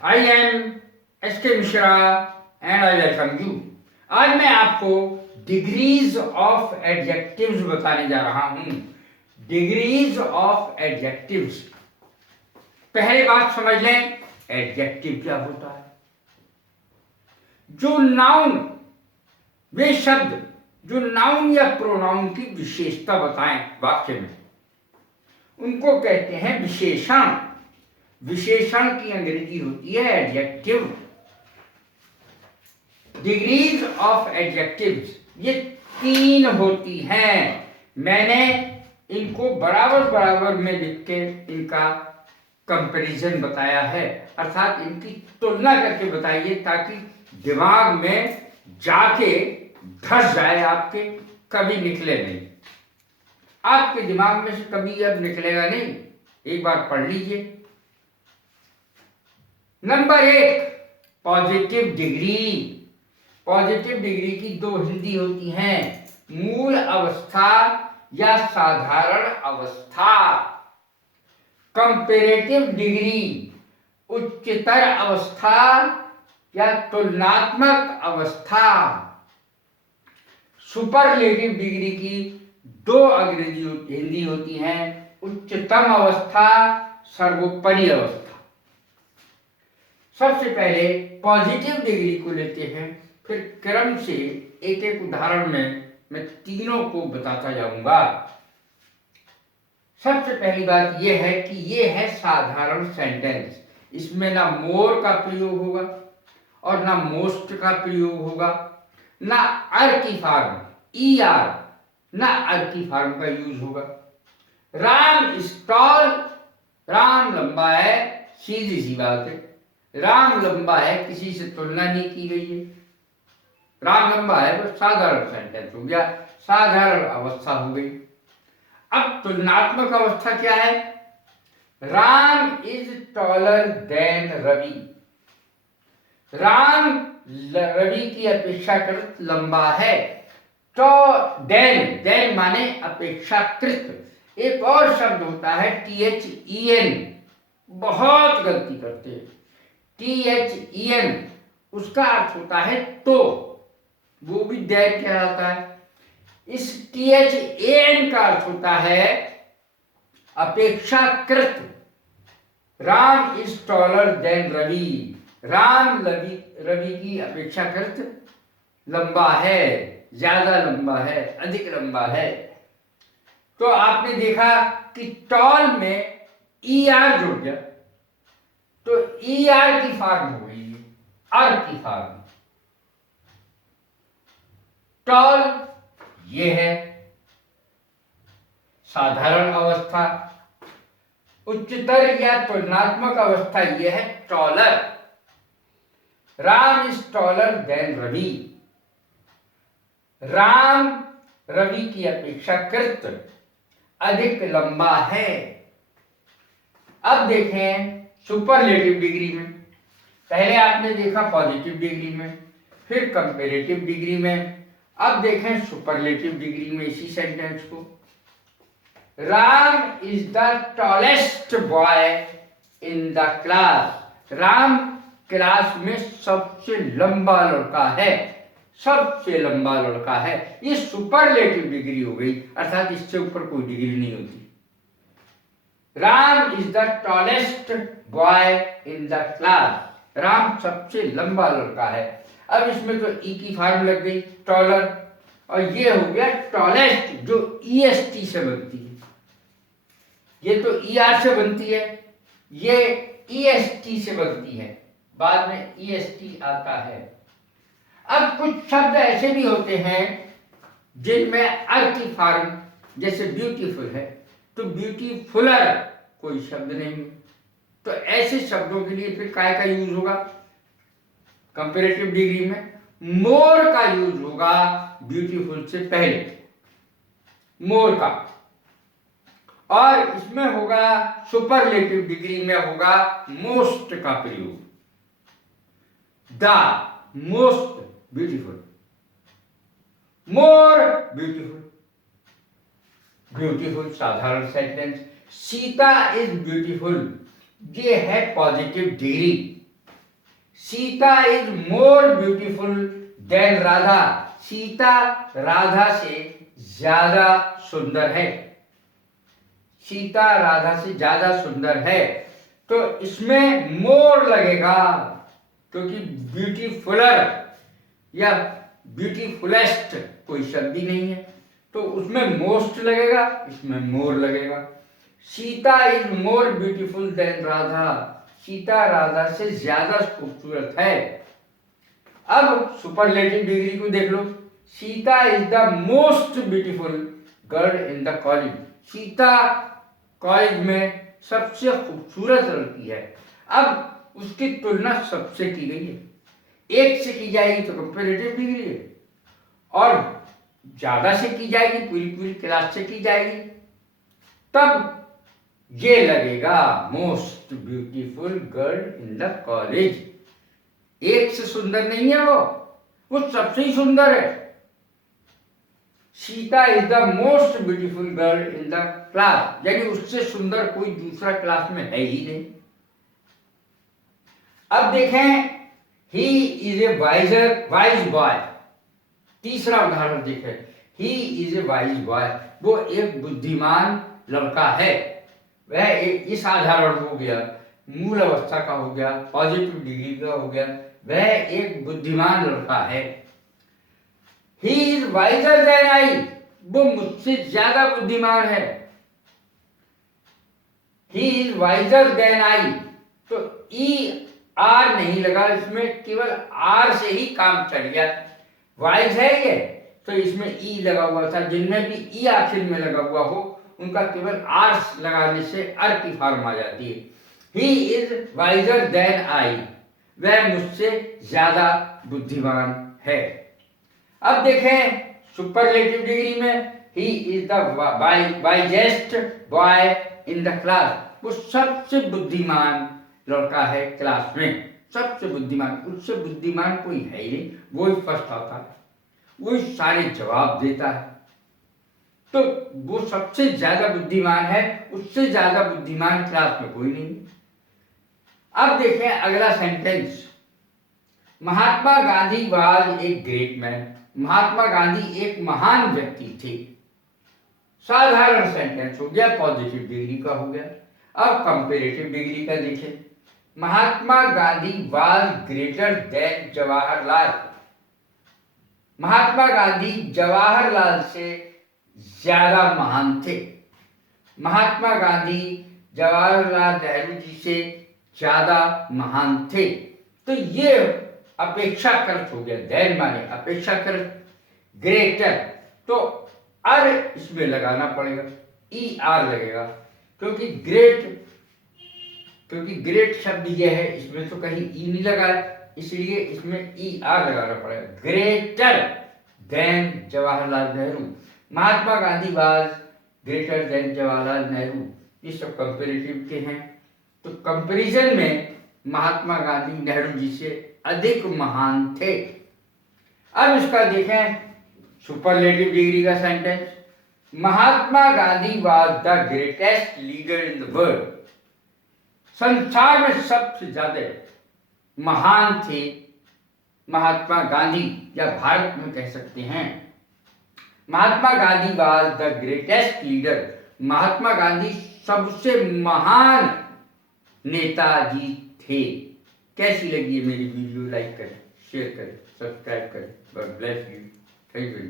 I am S के Mishra and I welcome you. आज मैं आपको डिग्रीज ऑफ एडजेक्टिव्स बताने जा रहा हूं। Degrees of adjectives. पहले बात समझ लें, एडजेक्टिव क्या होता है। जो नाउन, वे शब्द जो नाउन या प्रोनाउन की विशेषता बताएं वाक्य में, उनको कहते हैं विशेषण। विशेषण की अंग्रेजी होती है एडजेक्टिव। डिग्रीज ऑफ एडजेक्टिव्स ये 3 होती हैं। मैंने इनको बराबर बराबर में लिख के इनका कंपैरिजन बताया है, अर्थात इनकी तुलना करके बताइए ताकि दिमाग में जाके धस जाए, आपके कभी निकले नहीं। आपके दिमाग में से कभी अब निकलेगा नहीं, एक बार पढ़ लीजिए। Number 1, positive degree. Positive degree की 2 हिंदी होती हैं, मूल अवस्था या साधारण अवस्था। कंपैरेटिव डिग्री, उच्चतर अवस्था या तुलनात्मक अवस्था। सुपरलेटिव डिग्री की 2 अंग्रेजी हिंदी होती हैं, उच्चतम अवस्था, सर्वोपरि अवस्था। सबसे पहले पॉजिटिव डिग्री को लेते हैं, फिर क्रम से एक एक उदाहरण में मैं तीनों को बताता जाऊंगा। सबसे पहली बात यह है कि यह है साधारण सेंटेंस। इसमें ना मोर का प्रयोग होगा और ना मोस्ट का प्रयोग होगा, ना अर की फॉर्म ई आर, ना अर की फॉर्म का यूज होगा। राम इज टॉल, राम लंबा है, सीधी सी बात है। राम लंबा है, किसी से तुलना नहीं की गई है। राम लंबा है, वो साधारण सेंटेंस हो गया, साधारण अवस्था हो गई। अब तुलनात्मक अवस्था क्या है? Ram is taller than Ravi. Ram Ravi की अपेक्षाकृत लंबा है। तो देन माने अपेक्षाकृत। एक और शब्द होता है THEN, बहुत गलती करते हैं। THEN उसका अर्थ होता है तो, वो भी देन कहलाता है। इस THAN का अर्थ होता है अपेक्षाकृत। Ram is taller than Ravi. Ram Ravi की अपेक्षाकृत लंबा है, ज्यादा लंबा है, अधिक लंबा है। तो आपने देखा कि टॉल में ER जुड़ गया, तो ER की फॉर्म हो गई, अर की फॉर्म। टॉल ये है साधारण अवस्था, उच्चतर या तुलनात्मक अवस्था यह है taller. Ram is taller than Ravi. Ram Ravi की अपेक्षाकृत अधिक लंबा है। अब देखें सुपरलेटिव डिग्री में। पहले आपने देखा पॉजिटिव डिग्री में, फिर कंपैरेटिव डिग्री में, अब देखें सुपरलेटिव डिग्री में इसी सेंटेंस को। Ram is the tallest boy in the class. Ram class में सबसे लंबा लड़का है, सबसे लंबा लड़का है। ये सुपरलेटिव डिग्री हो गई, अर्थात इससे ऊपर कोई डिग्री नहीं होती। Ram is the tallest boy in the class. Ram सबसे लंबा लड़का है। अब इसमें तो ई की फॉर्म लग गई, टॉलर, और ये हो गया टॉलेस्ट, जो EST से बनती है। ये तो ER से बनती है, ये EST से बनती है, बाद में EST आता है। अब कुछ शब्द ऐसे भी होते हैं जिनमें अर की फॉर्म, जैसे ब्यूटीफुल है तो ब्यूटीफुलर कोई शब्द नहीं। तो ऐसे शब्दों के लिए फिर काय का यूज होगा? कंपैरेटिव डिग्री में मोर का यूज होगा ब्यूटीफुल से पहले, मोर का। और इसमें होगा सुपरलेटिव डिग्री में होगा मोस्ट का प्रयोग। The most beautiful, more beautiful. Beautiful साधारण सेंटेंस। सीता इज ब्यूटीफुल, ये है positive degree. Sita is more beautiful than Radha. Sita Radha से ज्यादा सुंदर है। सीता राधा से ज्यादा सुंदर है, तो इसमें मोर लगेगा, क्योंकि ब्यूटीफुलर या ब्यूटीफुलेस्ट कोई शब्द ही नहीं है, तो उसमें मोस्ट लगेगा, इसमें मोर लगेगा। Sita is more beautiful than Radha. Sita Radha से ज्यादा खूबसूरत है। अब सुपरलेटिव डिग्री को देख लो। Sita is the most beautiful girl in the college. Sita college में सबसे खूबसूरत लड़की है। अब उसकी तुलना सबसे की गई है। एक से की जाएगी तो कंपेरेटिव डिग्री है, और ज्यादा से की जाएगी, पूरी पूरी क्लास से की जाएगी, तब ये लगेगा most beautiful girl in the college. एक से सुंदर नहीं है वो सबसे ही सुंदर है। Sita is the most beautiful girl in the class, यानी उससे सुंदर कोई दूसरा क्लास में है ही नहीं। अब देखें, he is a wise boy. तीसरा उदाहरण देखें, he is a wise boy. वो एक बुद्धिमान लड़का है। वह एक इस आधारण हो गया, मूल अवस्था का हो गया, पॉजिटिव डिग्री का हो गया, वह एक बुद्धिमान लड़का है। He is wiser than I. वो मुझसे ज्यादा बुद्धिमान है। He is wiser than I, तो ई आर नहीं लगा, इसमें केवल आर से ही काम चल गया। वाइज है ये, तो इसमें ई लगा हुआ था। जिनमें भी ई आखिर में लगा हुआ हो, उनका केवल आर लगाने से अर की फॉर्म आ जाती है। He is wiser than I, वह मुझसे ज्यादा बुद्धिमान है। अब देखें सुपरलेटिव डिग्री में, he is the wisest boy in the class. वो सबसे बुद्धिमान लड़का है क्लास में, सबसे बुद्धिमान। उससे बुद्धिमान कोई है ही नहीं, वो ही फर्स्ट आता है, वो ही सारे जवाब देता है, तो वो सबसे ज्यादा बुद्धिमान है। उससे ज्यादा बुद्धिमान क्लास में कोई नहीं। अब देखें अगला sentence, Mahatma Gandhi was a great man. Mahatma Gandhi एक महान व्यक्ति थे। साधारण सेंटेंस हो गया, पॉजिटिव डिग्री का हो गया। अब कंपेरेटिव डिग्री का देखें, Mahatma Gandhi was greater than Jawaharlal. Mahatma Gandhi Jawaharlal से ज्यादा महान थे। महात्मा गांधी जवाहरलाल नेहरू जी से ज्यादा महान थे। तो ये अपेक्षाकृत हो गया, देन माने अपेक्षाकृत, ग्रेटर, तो अर इसमें लगाना पड़ेगा, ई आर लगेगा, क्योंकि ग्रेट शब्द ये है, इसमें तो कहीं ई नहीं लगा है, इसलिए इसमें ई आर लगाना पड़ेगा। Greater than Jawaharlal Nehru. Mahatma Gandhi was greater than Jawaharlal Nehru. ये सब कंपेरेटिव के हैं, तो कंपैरिजन में महात्मा गांधी नेहरू जी से अधिक महान थे। अब इसका देखें सुपरलेटिव डिग्री का sentence, Mahatma Gandhi was the greatest leader in the world. संसार में सबसे ज्यादा महान थे महात्मा गांधी, या भारत में कह सकते हैं। Mahatma Gandhi was the greatest leader. Mahatma Gandhi सबसे महान नेताजी थे। कैसी लगी है मेरी वीडियो? लाइक करें, शेयर करें, सब्सक्राइब करें। God bless you. Thank you.